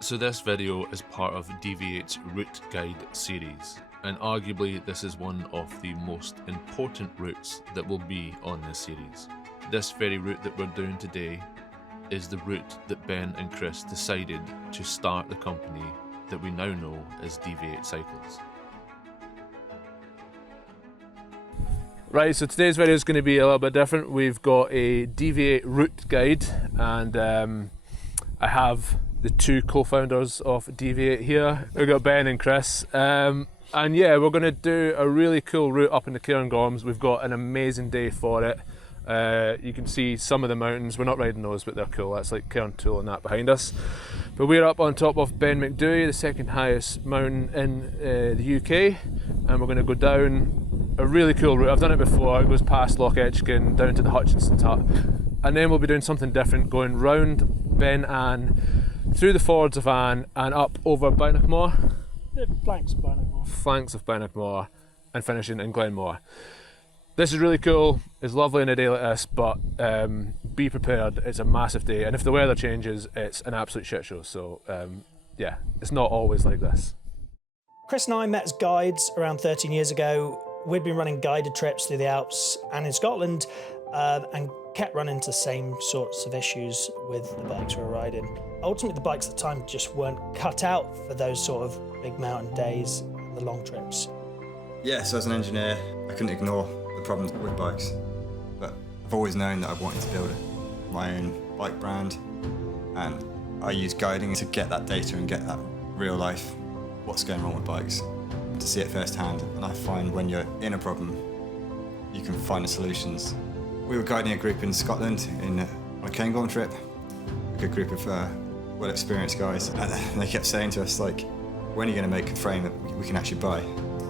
So this video is part of Deviate's route guide series, and arguably this is one of the most important routes that will be on this series. This very route that we're doing today is the route that Ben and Chris decided to start the company that we now know as Deviate Cycles. Right, so today's video is going to be a little bit different. We've got a Deviate route guide, and I have the two co-founders of Deviate here. We've got Ben and Chris, and yeah, we're going to do a really cool route up in the Cairngorms. We've got an amazing day for it. You can see some of the mountains. We're not riding those, but they're cool. That's like Cairntoul and that behind us. But we're up on top of Ben Macdui, the second highest mountain in the UK, and we're going to go down a really cool route. I've done it before. It goes past Loch Etchkin down to the Hutchinson's Hut, and then we'll be doing something different, going round Ben Ann, through the fords of Ann, and up over Bannockmore. The flanks of Bannockmore. Flanks of Bannockmore, and finishing in Glenmore. This is really cool. It's lovely on a day like this, but be prepared. It's a massive day, and if the weather changes, it's an absolute shit show. So yeah, it's not always like this. Chris and I met as guides around 13 years ago. We'd been running guided trips through the Alps and in Scotland, and kept running into the same sorts of issues with the bikes we were riding. Ultimately, the bikes at the time just weren't cut out for those sort of big mountain days and the long trips. Yeah, so as an engineer, I couldn't ignore the problems with bikes, but I've always known that I wanted to build my own bike brand, and I use guiding to get that data and get that real life, what's going wrong with bikes, to see it firsthand. And I find when you're in a problem, you can find the solutions. We were guiding a group in Scotland on a Cairngorm trip, a good group of well-experienced guys, and they kept saying to us, like, when are you going to make a frame that we can actually buy?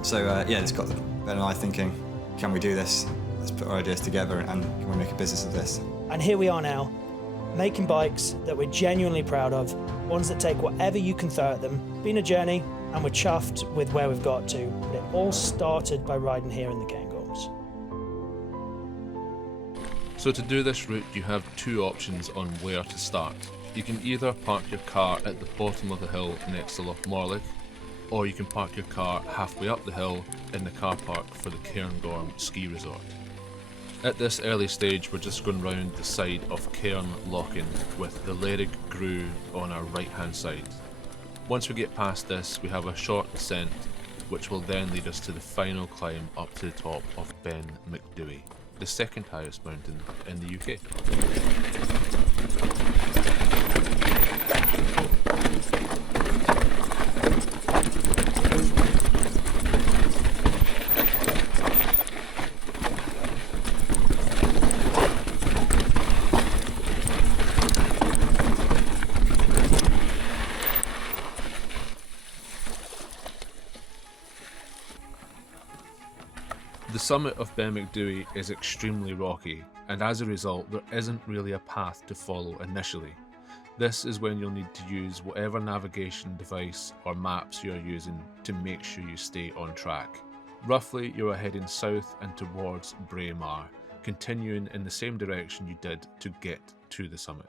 So yeah, it's got Ben and I thinking, can we do this? Let's put our ideas together and can we make a business of this? And here we are now, making bikes that we're genuinely proud of, ones that take whatever you can throw at them. Been a journey, and we're chuffed with where we've got to, but it all started by riding here in the Cairngorms. So to do this route, you have two options on where to start. You can either park your car at the bottom of the hill next to Loch Morlich, or you can park your car halfway up the hill in the car park for the Cairngorm ski resort. At this early stage, we're just going round the side of Cairnlochan with the Lerrig Grue on our right hand side. Once we get past this, we have a short descent, which will then lead us to the final climb up to the top of Ben Macdui, the second highest mountain in the UK. The summit of Ben Macdui is extremely rocky, and as a result there isn't really a path to follow initially. This is when you'll need to use whatever navigation device or maps you're using to make sure you stay on track. Roughly you are heading south and towards Braemar, continuing in the same direction you did to get to the summit.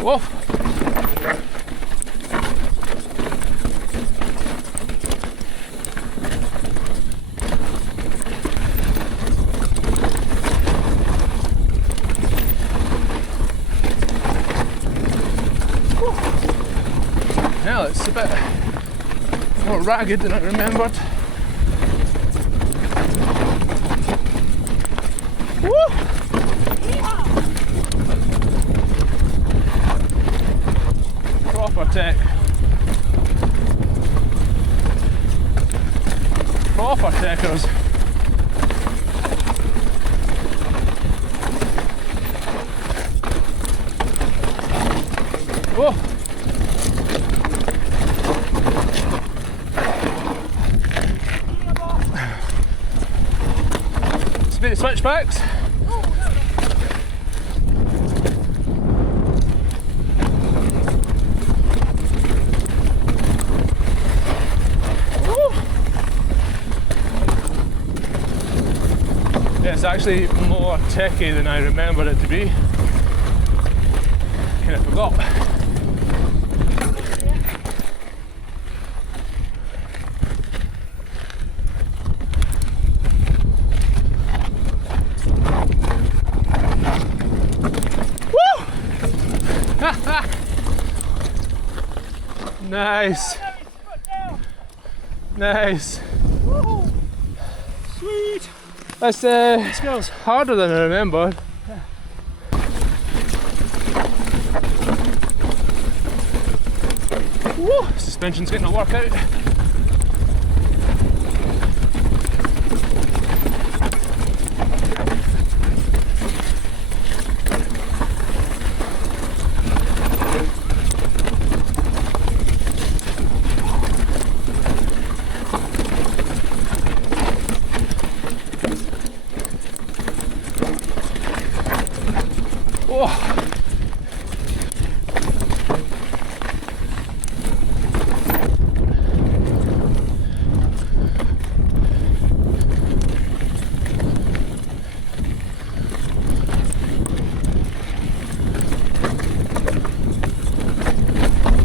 Whoa! Hell, it's a bit more ragged than I remembered. Woo! Proper tech. Proper techers. Whoa! Bit of switchbacks. is actually more techy than I remember it to be. Kind of forgot. Nice. Nice. Woo. Sweet. That's harder than I remembered. Woo. Suspension's getting a workout.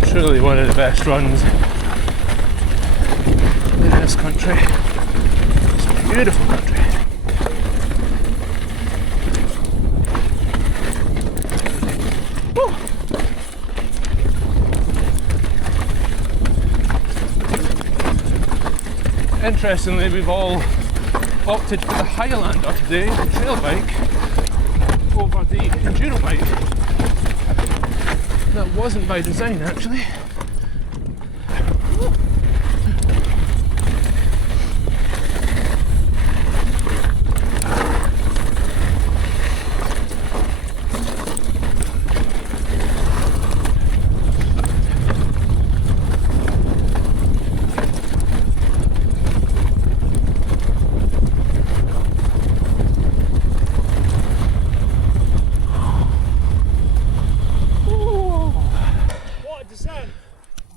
Truly one of the best runs in this country. It's a beautiful country. Woo. Interestingly, we've all opted for the Highlander today, the trail bike, over the enduro bike. That wasn't by design, actually.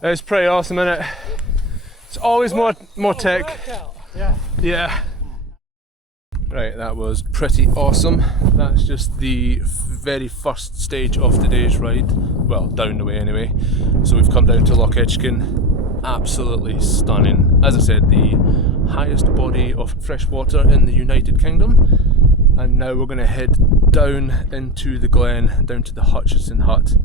It's pretty awesome, isn't it? It's always more tech. Yeah. Yeah. Right, that was pretty awesome. That's just the very first stage of today's ride. Well, down the way anyway. So we've come down to Loch Etchkin. Absolutely stunning. As I said, the highest body of fresh water in the United Kingdom. And now we're going to head down into the glen, down to the Hutchison Hut.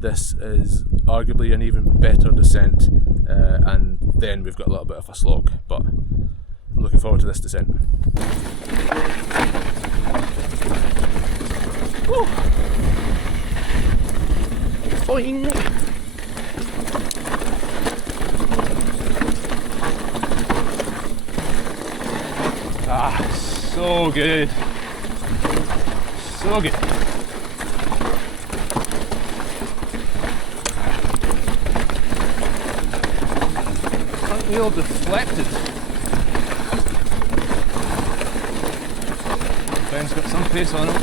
This is arguably an even better descent, and then we've got a little bit of a slog, but I'm looking forward to this descent. Woo. Boing. Ah, so good. So good. Wheel deflected. Ben's got some pace on it.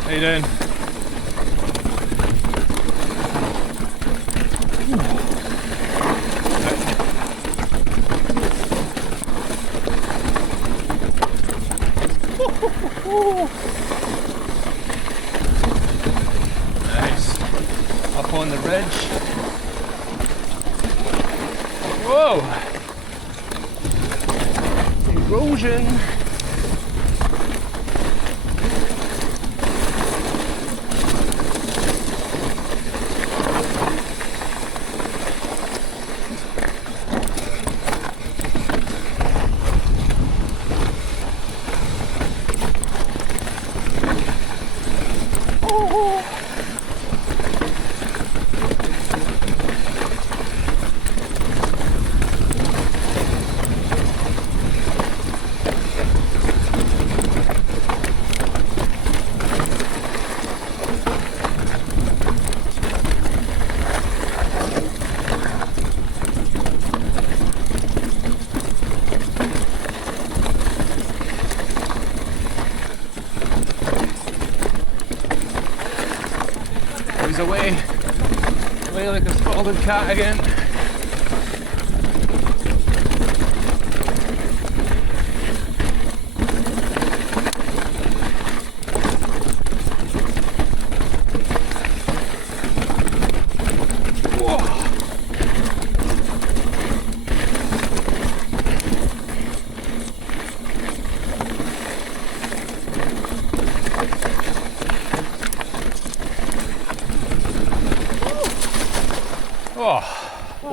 How you doing? Nice. Up on the ridge. Whoa! Erosion. Away like a scalded cat again.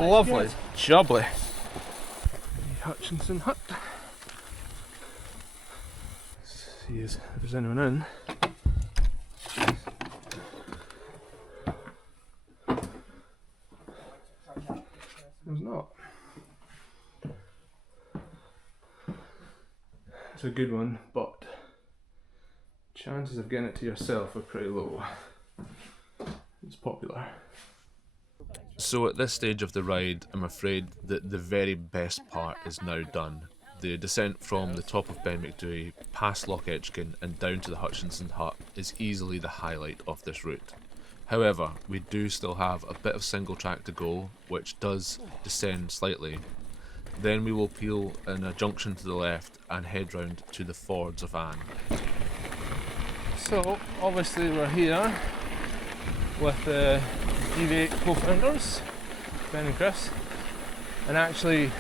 Lovely, jubbly. Hutchinson hut. Let's see if there's anyone in. There's not. It's a good one, but chances of getting it to yourself are pretty low. It's popular. So at this stage of the ride, I'm afraid that the very best part is now done. The descent from the top of Ben Macdui, past Loch Etchkin and down to the Hutchinson hut is easily the highlight of this route. However, we do still have a bit of single track to go, which does descend slightly. Then we will peel in a junction to the left and head round to the Fords of Anne. So obviously we're here with the Deviate co-founders, Ben and Chris, and actually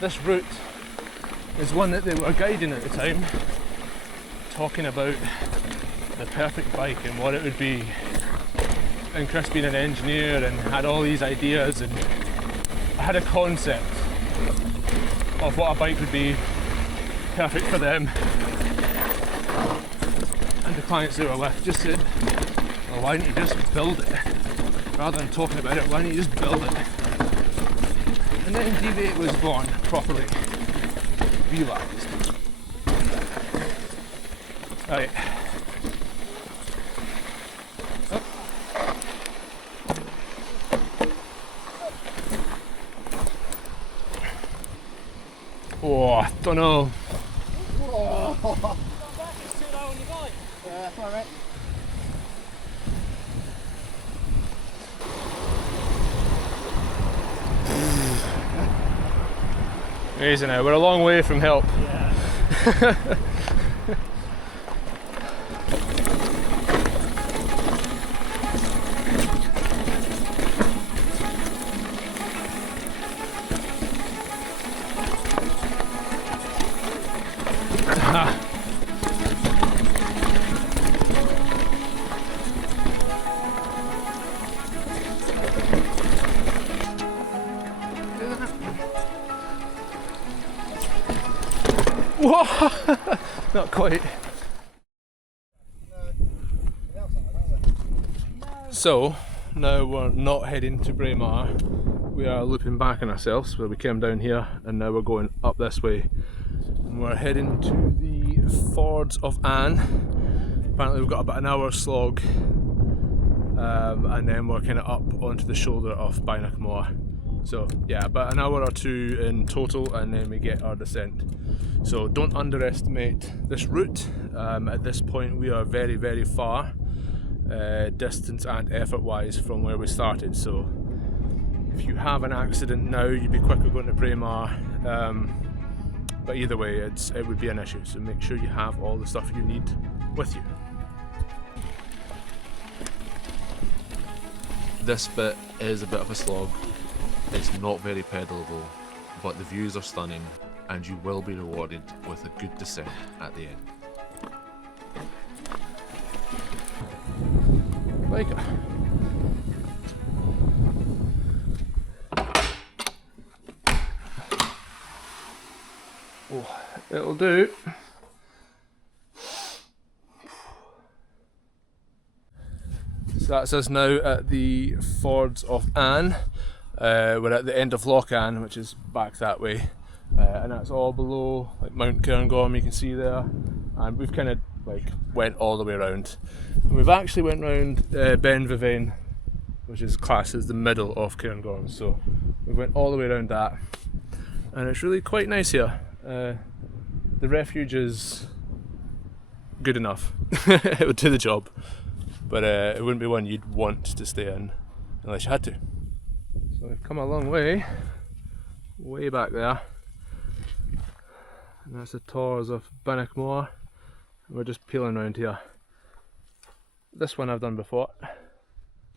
this route is one that they were guiding at the time, talking about the perfect bike and what it would be, and Chris being an engineer and had all these ideas and had a concept of what a bike would be perfect for them, and the clients they were with just said, well, why don't you just build it? Rather than talking about it, why don't you just build it? And then Deviate was born, properly realised. Right. Oh, I don't know. Oh. It's too low on your bike. Yeah, that's alright. Amazing now, we're a long way from help. Yeah. Whoa! Not quite. So, now we're not heading to Braemar. We are looping back on ourselves where we came down here and now we're going up this way. And we're heading to the Fords of Anne. Apparently we've got about an hour slog and then we're kind of up onto the shoulder of Bainachmore. So yeah, about an hour or two in total and then we get our descent. So don't underestimate this route. At this point we are very, very far, distance and effort wise, from where we started. So if you have an accident now, you'd be quicker going to Braemar. But either way, it would be an issue. So make sure you have all the stuff you need with you. This bit is a bit of a slog. It's not very pedalable, but the views are stunning and you will be rewarded with a good descent at the end. Like it. Oh, it'll do. So that's us now at the Fords of Anne. We're at the end of Loch Anne, which is back that way, and that's all below like Mount Cairngorm, you can see there. And we've kind of like went all the way around. And we've actually went round Ben Vivane, which is classed as the middle of Cairngorms. So we went all the way around that, and it's really quite nice here. The refuge is good enough; it would do the job, but it wouldn't be one you'd want to stay in unless you had to. So we've come a long way back there, and that's the tors of Bainachmore. We're just peeling around here. This one I've done before.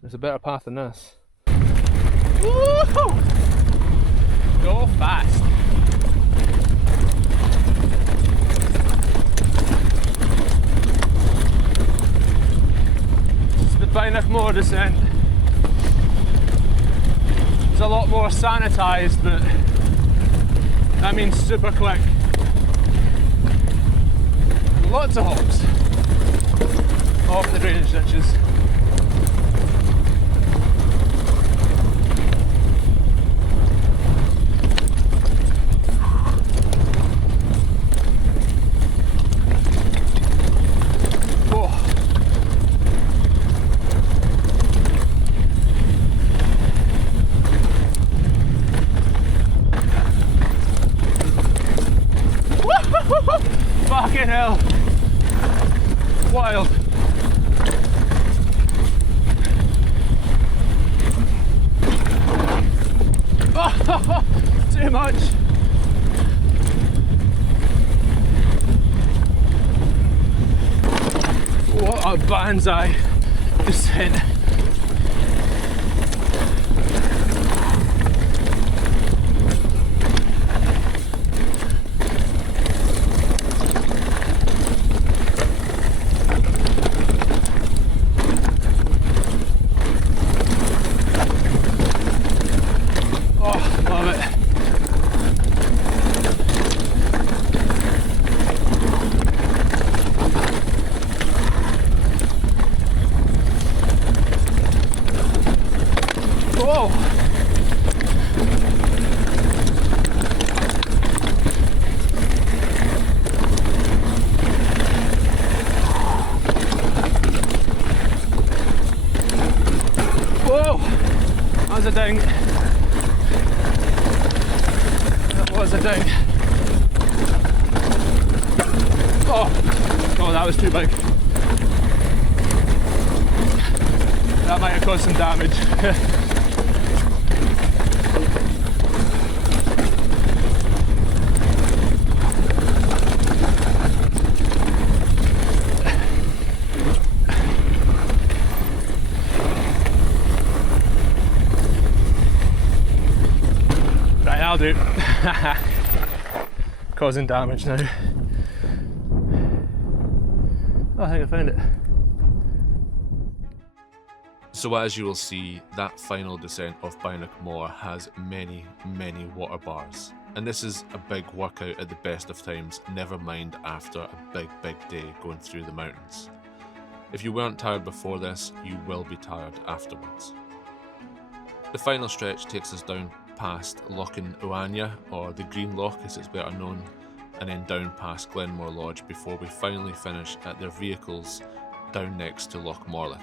There's a better path than this. Woo-hoo! Go fast. It's the Bainachmore descent. It's a lot more sanitised, but that means super quick. Lots of hops off the drainage ditches. Fucking hell. Wild. Oh, too much. What a banzai descent. Whoa! Whoa! That was a ding. That was a ding. Oh, that was too big. That might have caused some damage. Right, I'll do. Causing damage now. Oh, I think I found it. So as you will see, that final descent of Bionic Moor has many, many water bars. And this is a big workout at the best of times, never mind after a big, big day going through the mountains. If you weren't tired before this, you will be tired afterwards. The final stretch takes us down past Lochn Uania, or the Green Loch as it's better known, and then down past Glenmore Lodge before we finally finish at their vehicles down next to Loch Morlich.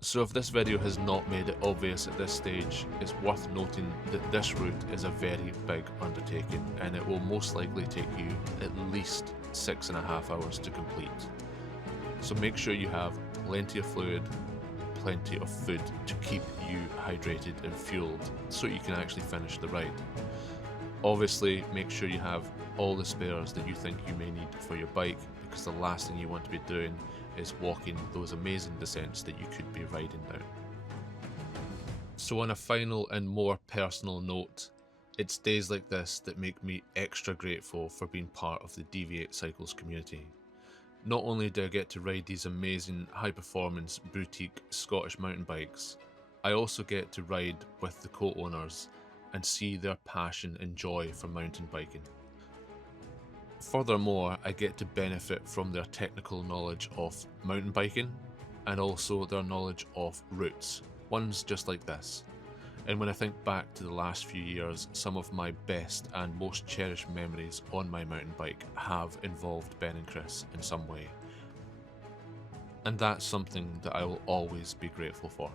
So if this video has not made it obvious at this stage, it's worth noting that this route is a very big undertaking and it will most likely take you at least 6.5 hours to complete. So make sure you have plenty of fluid, plenty of food to keep you hydrated and fueled so you can actually finish the ride. Obviously make sure you have all the spares that you think you may need for your bike, because the last thing you want to be doing is walking those amazing descents that you could be riding down. So on a final and more personal note, it's days like this that make me extra grateful for being part of the Deviate Cycles community. Not only do I get to ride these amazing high performance boutique Scottish mountain bikes, I also get to ride with the co-owners and see their passion and joy for mountain biking. Furthermore, I get to benefit from their technical knowledge of mountain biking and also their knowledge of routes, ones just like this. And when I think back to the last few years, some of my best and most cherished memories on my mountain bike have involved Ben and Chris in some way. And that's something that I will always be grateful for.